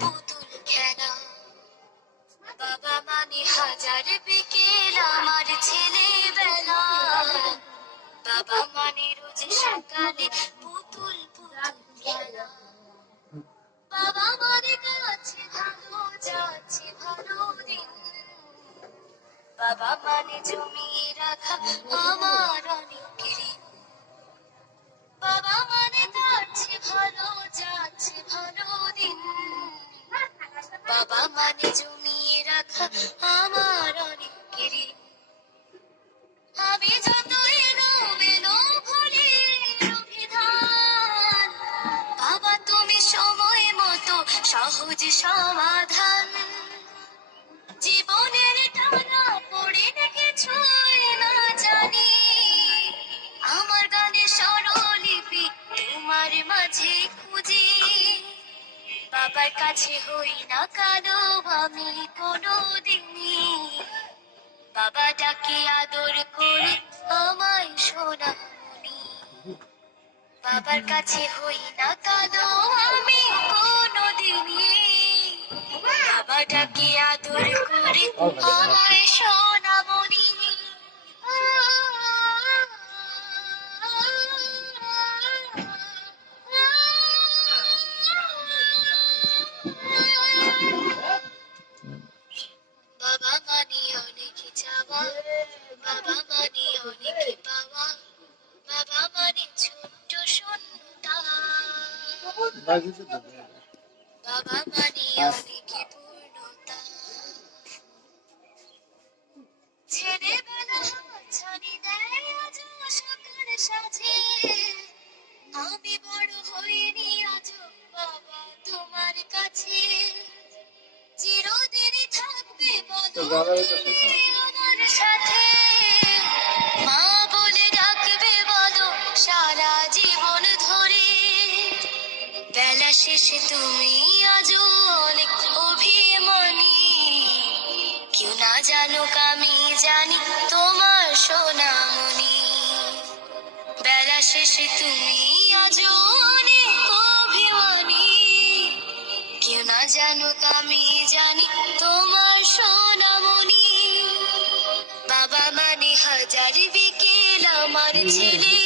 পুতুল খেলা। বাবা মানে হাজার বিকেল আমার ছেলেবেলা। বাবা মানে রোজ সকালে পুতুল পুতুল খেলা। বাবা মানে কাছে ভালো যাচ্ছে ভালো দিন। বাবা মানে জমিয়ে রাখা আমার অনেক ঋণ। বাবা মানে কাছে ভালো যাচ্ছে ভালো দিন। বাবা মানে জমিয়ে রাখা আমার অনেক ঋণ। আমি যত এলো ভুলি অভিধান, বাবা তুমি সময় মতো সহজ সমাধান। জীবনের টানা পড়ে কিছুই না জানি, আমার গানের স্বরলিপি তোমার মাঝে খুঁজি। বাবার কাছে হই না কারো আমি কোনোদিনই, বাবা ডাকে আদর করে আমায় সোনামণি। বাবার কাছে হই না কাঁদো আমি কোনোদিনই, বাবা ডাকে আদর করে আমায় সোনামণি। বাবা মানে অনেক চাওয়া, বাবা মানে অনেক পাওয়া, বাবা মানে ছোট্ট শূন্যতা। বাবা মানে অনেক পূর্ণতা। ছেলেবেলা ছানি দেয় আজ সকাল সাজে, আমি বড় হইনি আজ বাবা তোমার কাছে। চিরদিনই থাকবে বলো আমার সাথে, মা বলে ডাকবে বলো সারা জীবন ধরে। বেলা শেষে তুমি আজও অনেক অভিমানী, কেউ না জানুক আমি জানি তোমার সোনামণি। বেলা শেষে তুমি আজও অনেক অভিমানী, কেউ না জানুক আমি জানি তোমার সোনামণি। বাবা মানে হাজার বিকেল আমার ছেলে